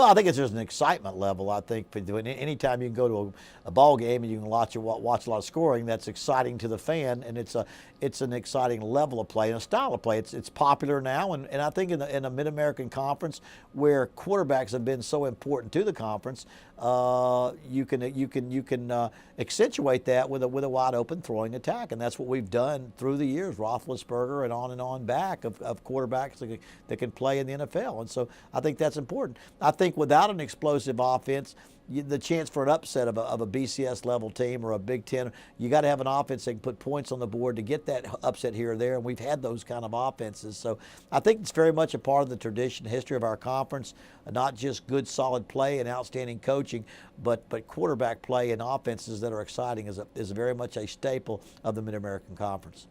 Well, I think it's just an excitement level. I think for doing anytime you can go to a ball game and you can watch a lot of scoring, that's exciting to the fan, and it's an exciting level of play and a style of play. It's popular now, and I think in the Mid-American Conference, where quarterbacks have been so important to the conference, you can accentuate that with a wide open throwing attack, and that's what we've done through the years. Roethlisberger and on back of quarterbacks that can play in the NFL, and so I think that's important. I think without an explosive offense, the chance for an upset of a BCS level team or a Big Ten, you got to have an offense that can put points on the board to get that upset here or there, and we've had those kind of offenses. So I think it's very much a part of the tradition, history of our conference, not just good, solid play and outstanding coaching, but quarterback play and offenses that are exciting is very much a staple of the Mid-American Conference.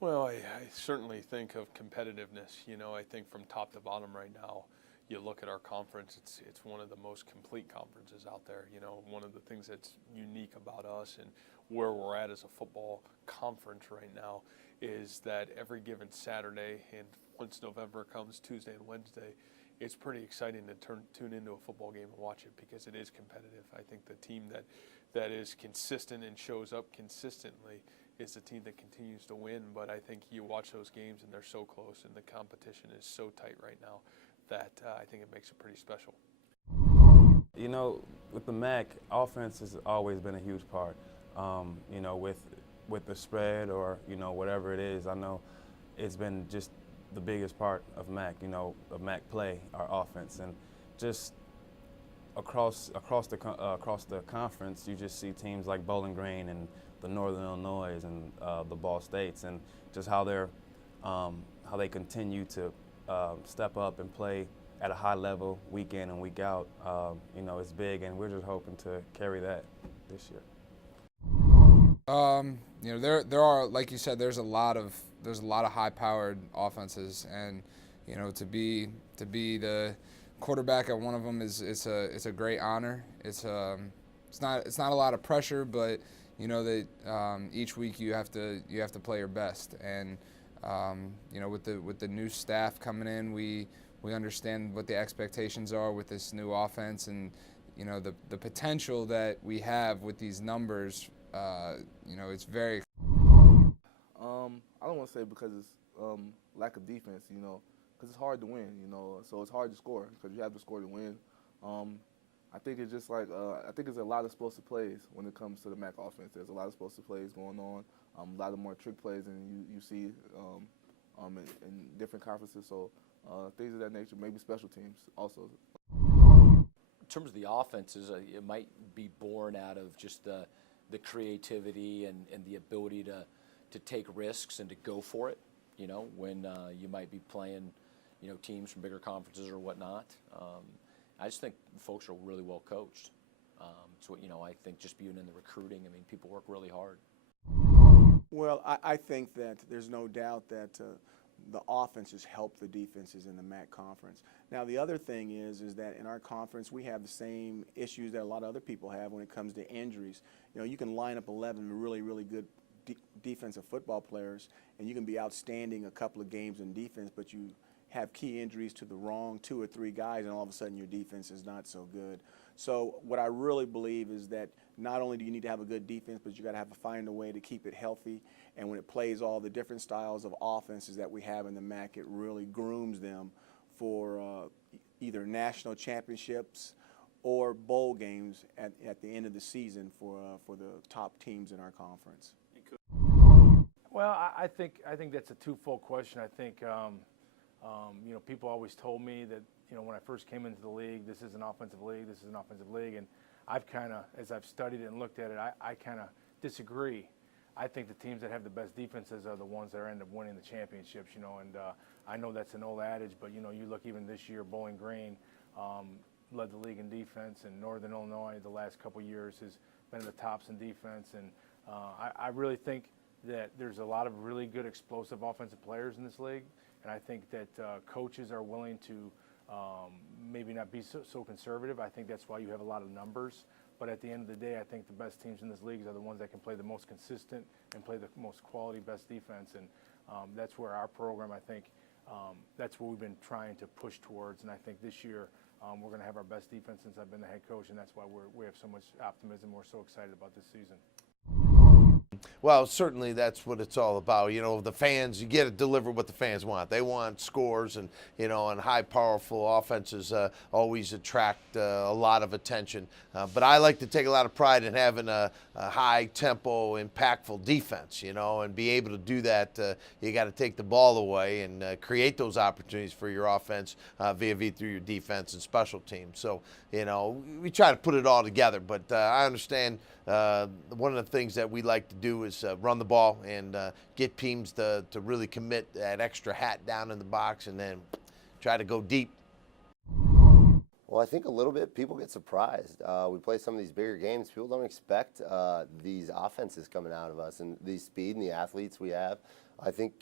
Well, I certainly think of competitiveness. I think from top to bottom right now, you look at our conference, it's one of the most complete conferences out there. One of the things that's unique about us and where we're at as a football conference right now is that every given Saturday, and once November comes, Tuesday and Wednesday, it's pretty exciting to tune into a football game and watch it because it is competitive. I think the team that is consistent and shows up consistently is the team that continues to win. But I think you watch those games and they're so close and the competition is so tight right now that I think it makes it pretty special. With the MAC, offense has always been a huge part. With the spread or whatever it is, I know it's been just the biggest part of MAC. Of MAC play, our offense, and just across the conference, you just see teams like Bowling Green and the Northern Illinois and the Ball States, and just how they continue to step up and play at a high level week in and week out. It's big, and we're just hoping to carry that this year. There are, like you said, there's a lot of high-powered offenses, and to be the quarterback at one of them it's a great honor. It's not a lot of pressure, but that each week you have to play your best, and with the new staff coming in, we understand what the expectations are with this new offense, and the potential that we have with these numbers. It's very. I don't want to say because it's lack of defense, because it's hard to win, so it's hard to score because you have to score to win. I think it's just like I think there's a lot of explosive plays when it comes to the MAC offense. There's a lot of explosive plays going on, a lot of more trick plays than you see in different conferences. So things of that nature, maybe special teams also. In terms of the offenses, it might be born out of just the creativity and the ability to take risks and to go for it, when you might be playing, teams from bigger conferences or whatnot. I just think folks are really well coached. So, I think just being in the recruiting, people work really hard. Well, I think that there's no doubt that the offenses help the defenses in the MAC conference. Now, the other thing is that in our conference, we have the same issues that a lot of other people have when it comes to injuries. You can line up 11 really, really good defensive football players, and you can be outstanding a couple of games in defense, but you have key injuries to the wrong 2 or 3 guys, and all of a sudden your defense is not so good. So what I really believe is that not only do you need to have a good defense, but you got to find a way to keep it healthy. And when it plays all the different styles of offenses that we have in the MAC, it really grooms them for either national championships or bowl games at the end of the season for the top teams in our conference. Well, I think that's a twofold question. I think people always told me that when I first came into the league, this is an offensive league, this is an offensive league, and I've kind of, as I've studied it and looked at it, I kind of disagree. I think the teams that have the best defenses are the ones that end up winning the championships, and I know that's an old adage, but you look even this year, Bowling Green led the league in defense, and Northern Illinois the last couple years has been in the tops in defense, and I really think that there's a lot of really good explosive offensive players in this league, and I think that coaches are willing to maybe not be so conservative. I think that's why you have a lot of numbers. But at the end of the day, I think the best teams in this league are the ones that can play the most consistent and play the most quality, best defense. And that's where our program, I think, that's what we've been trying to push towards. And I think this year we're going to have our best defense since I've been the head coach, and that's why we have so much optimism. We're so excited about this season. Well, certainly that's what it's all about. You know, the fans, you get to deliver what the fans want. They want scores, and, you know, and high, powerful offenses always attract a lot of attention. But I like to take a lot of pride in having a high tempo, impactful defense, you know, and be able to do that. You got to take the ball away and create those opportunities for your offense via through your defense and special teams. So, you know, we try to put it all together. But I understand one of the things that we like to do is run the ball and get teams to really commit that extra hat down in the box and then try to go deep. Well, I think a little bit people get surprised. We play some of these bigger games. People don't expect these offenses coming out of us and the speed and the athletes we have. I think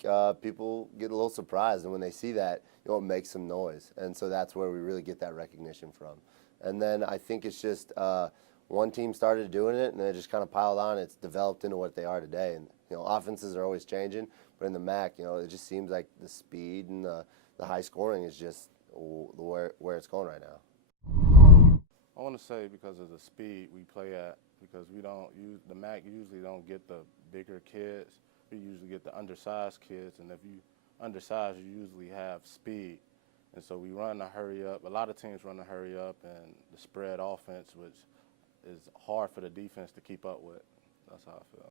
people get a little surprised, and when they see that, you know, it makes some noise. And so that's where we really get that recognition from. And then I think it's just one team started doing it, and they just kind of piled on. It's developed into what they are today. And, you know, offenses are always changing, but in the MAC, you know, it just seems like the speed and the high scoring is just where it's going right now. I want to say because of the speed we play at, because we don't use the MAC usually don't get the bigger kids. We usually get the undersized kids, and if you undersized, you usually have speed. And so we run to hurry up. A lot of teams run to hurry up and the spread offense, which is hard for the defense to keep up with. That's how I feel.